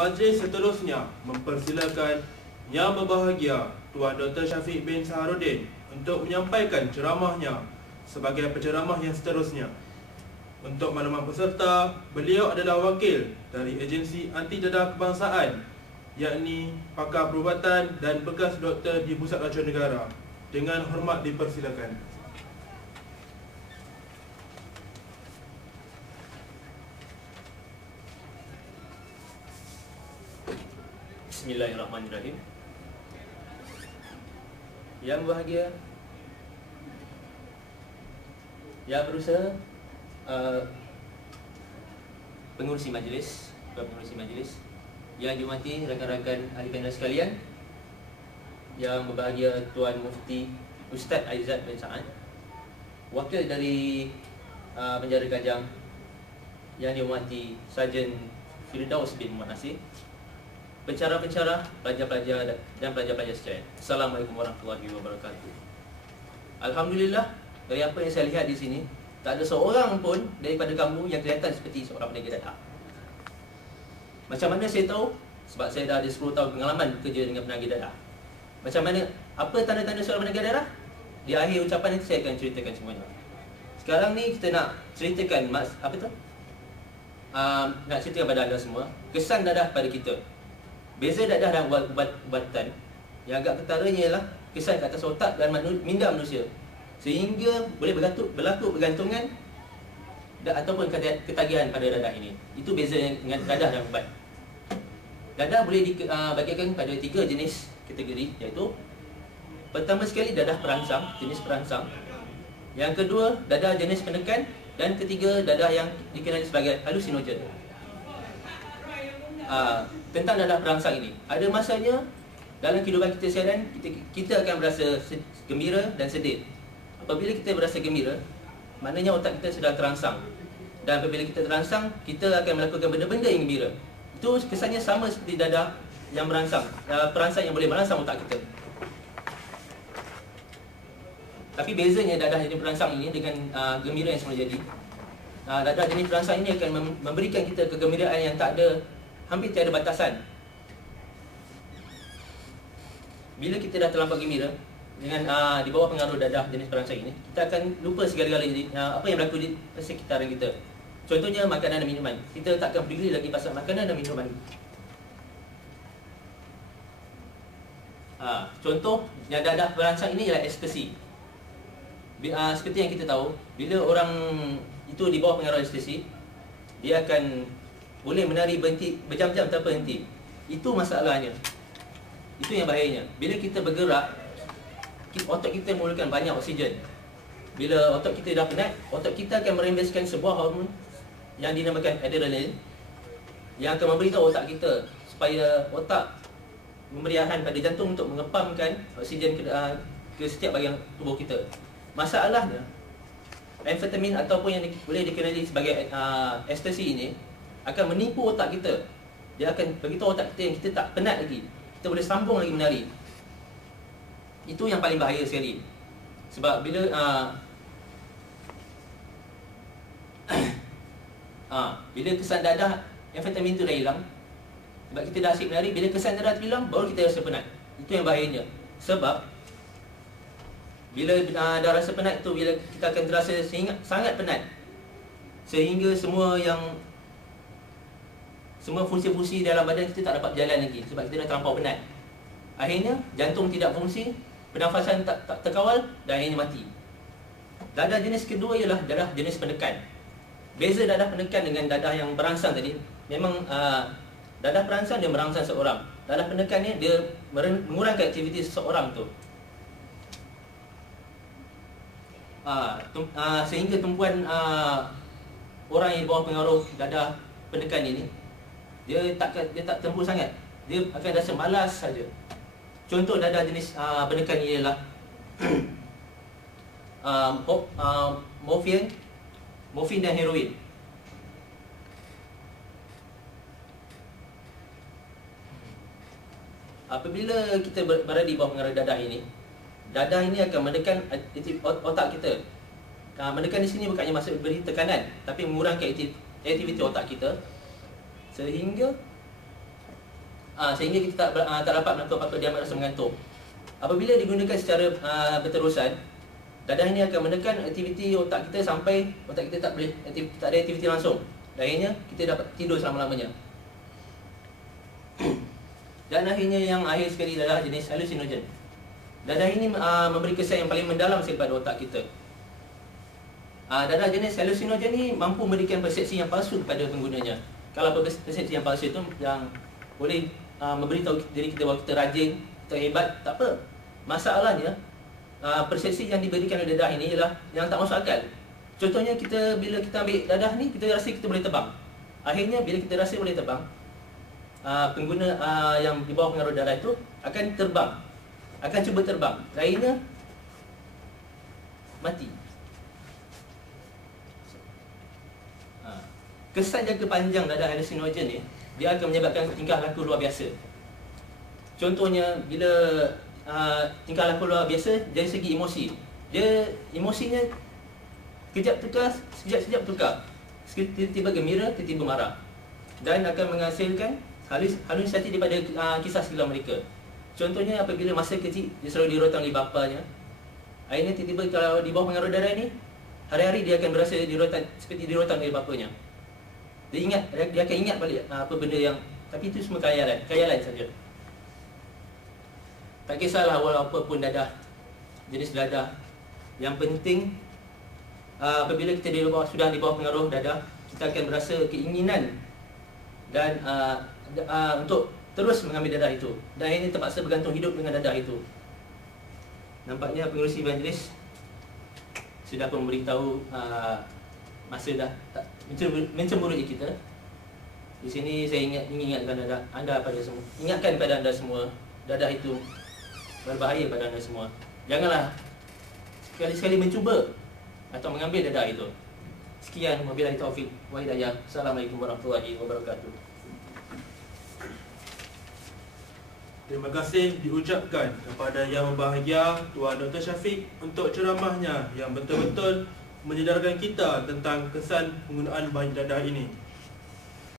Majlis seterusnya mempersilakan Yang Berbahagia Tuan Dr. Syafiq bin Saharudin untuk menyampaikan ceramahnya sebagai penceramah yang seterusnya. Untuk makluman peserta, beliau adalah wakil dari Agensi Anti Dadah Kebangsaan, yakni pakar perubatan dan bekas doktor di Pusat Racun Negara. Dengan hormat dipersilakan. Bismillahirrahmanirrahim. Yang bahagia, yang berusaha, pengurusi majlis, yang dihormati rakan-rakan ahli panel sekalian, yang berbahagia Tuan Mufti Ustaz Aizat bin Sa'ad, wakil dari Penjara Kajang, yang dihormati Sarjan Firdaus bin Muhammad Nasir, pencara-pencara, pelajar-pelajar dan pelajar-pelajar sekalian. Assalamualaikum warahmatullahi wabarakatuh. Alhamdulillah, dari apa yang saya lihat di sini, tak ada seorang pun daripada kamu yang kelihatan seperti seorang peniaga dadah. Macam mana saya tahu? Sebab saya dah ada 10 tahun pengalaman bekerja dengan peniaga dadah. Macam mana? Apa tanda-tanda seorang peniaga dadah? Di akhir ucapan nanti saya akan ceritakan semuanya. Sekarang ni kita nak ceritakan nak ceritakan pada anda semua kesan dadah pada kita. Beza dadah dan ubatan yang agak ketaranya ialah kesan ke atas otak dan minda manusia, sehingga boleh berlaku bergantungan ataupun ketagihan pada dadah ini. Itu beza dengan dadah dan ubat. Dadah boleh dibagikan pada 3 jenis kategori, iaitu pertama sekali dadah perangsang, jenis perangsang. Yang kedua, dadah jenis penekan. Dan ketiga, dadah yang dikenali sebagai halusinogen. Tentang dadah perangsang ini, ada masanya dalam kehidupan kita seharian kita akan berasa gembira dan sedih. Apabila kita berasa gembira, maknanya otak kita sedang terangsang. Dan apabila kita terangsang, kita akan melakukan benda-benda yang gembira. Itu kesannya sama seperti dadah yang merangsang, perangsang yang boleh merangsang otak kita. Tapi bezanya dadah jenis perangsang ini dengan gembira yang semula jadi, dadah jenis perangsang ini akan memberikan kita kegembiraan yang hampir tiada batasan. Bila kita dah terlampau gembira dengan di bawah pengaruh dadah jenis perangsang ini, kita akan lupa segala-galanya apa yang berlaku di sekitaran kita. Contohnya makanan dan minuman. Kita tak akan peduli lagi pasal makanan dan minuman. Contoh yang dadah perangsang ini ialah ekstasi. Seperti yang kita tahu, bila orang itu di bawah pengaruh ekstasi, dia akan boleh menari berjam-jam tanpa henti. Itu masalahnya. Itu yang bahayanya. Bila kita bergerak, otak kita memerlukan banyak oksigen. Bila otak kita dah penat, otak kita akan merembeskan sebuah hormon yang dinamakan adrenalin, yang akan memberitahu otak kita supaya otak memberi arahan pada jantung untuk mengepamkan oksigen ke setiap bahagian tubuh kita. Masalahnya, amfetamin ataupun yang boleh dikenali sebagai ekstasi ini akan menipu otak kita. Dia akan beritahu otak kita yang kita tak penat lagi, kita boleh sambung lagi menari. Itu yang paling bahaya sekali. Sebab bila bila kesan dadah amfetamin itu dah hilang, sebab kita dah asyik menari, bila kesan dadah hilang, baru kita rasa penat. Itu yang bahayanya. Sebab bila dah rasa penat tu, bila kita akan terasa sangat penat, sehingga semua fungsi-fungsi dalam badan kita tak dapat berjalan lagi sebab kita dah terlampau penat. Akhirnya jantung tidak fungsi, pernafasan tak terkawal dan akhirnya mati. Dadah jenis kedua ialah dadah jenis penekan. Beza dadah penekan dengan dadah yang berangsang tadi, memang dadah perangsang dia merangsang seorang. Dadah penekan ni dia mengurangkan aktiviti seseorang tu. Sehingga tumpuan orang yang bawah pengaruh dadah penekan ini, dia tak tempur sangat. Dia akan rasa malas saja. Contoh dadah jenis penekan ini ialah morfin dan heroin. Apabila kita berada di bawah pengaruh dadah ini akan menekan otak kita. Menekan di sini bukannya maksud beri tekanan, tapi mengurangkan aktiviti otak kita, sehingga sehingga kita tak dapat melakukan faktor diamat rasa mengantuk. Apabila digunakan secara berterusan, dadah ini akan menekan aktiviti otak kita sampai otak kita tak ada aktiviti langsung. Dan akhirnya kita dapat tidur selama-lamanya. Dan akhirnya yang akhir sekali adalah jenis halusinogen. Dadah ini memberi kesan yang paling mendalam sekali pada otak kita. Dadah jenis halusinogen ni mampu memberikan persepsi yang palsu kepada penggunanya. Kalau persepsi yang palsu itu yang boleh memberitahu diri kita bahawa kita rajin, kita hebat, tak apa. Masalahnya, persepsi yang diberikan oleh dadah ini ialah yang tak masuk akal. Contohnya bila kita ambil dadah ni, kita rasa kita boleh terbang. Akhirnya bila kita rasa boleh terbang, pengguna yang di bawah pengaruh dadah itu akan terbang, akan cuba terbang. Akhirnya mati. Kesan jangka panjang dadah halusinogen ni, dia akan menyebabkan tingkah laku luar biasa. Contohnya bila tingkah laku luar biasa dari segi emosi, dia emosinya kejap tukar, sekejap tukar, tiba-tiba gembira, tiba-tiba marah, dan akan menghasilkan halusinasi daripada kisah sekitar mereka. Contohnya apabila masa kecil dia selalu dirotang oleh bapanya, akhirnya tiba-tiba kalau di bawah pengaruh dadah ni, hari-hari dia akan berasa seperti dirotang oleh bapanya. Dia akan ingat balik apa benda yang, tapi itu semua khayalan saja. Tak kisahlah walaupun dadah, jenis dadah. Yang penting apabila kita sudah di bawah pengaruh dadah, kita akan berasa keinginan dan untuk terus mengambil dadah itu. Dan ini terpaksa bergantung hidup dengan dadah itu. Nampaknya pengurusi evangelis sudah pun memberitahu masa dah tak mencemburui kita. Di sini saya ingin ingatkan anda pada semua. Ingatkan kepada anda semua, dadah itu berbahaya pada anda semua. Janganlah sekali-sekali mencuba atau mengambil dadah itu. Sekian, wabillahi taufik wa hidayah. Assalamualaikum warahmatullahi wabarakatuh. Terima kasih diucapkan kepada Yang Berbahagia Tuan Dr. Syafiq untuk ceramahnya yang betul-betul menyedarkan kita tentang kesan penggunaan bahan dadah ini.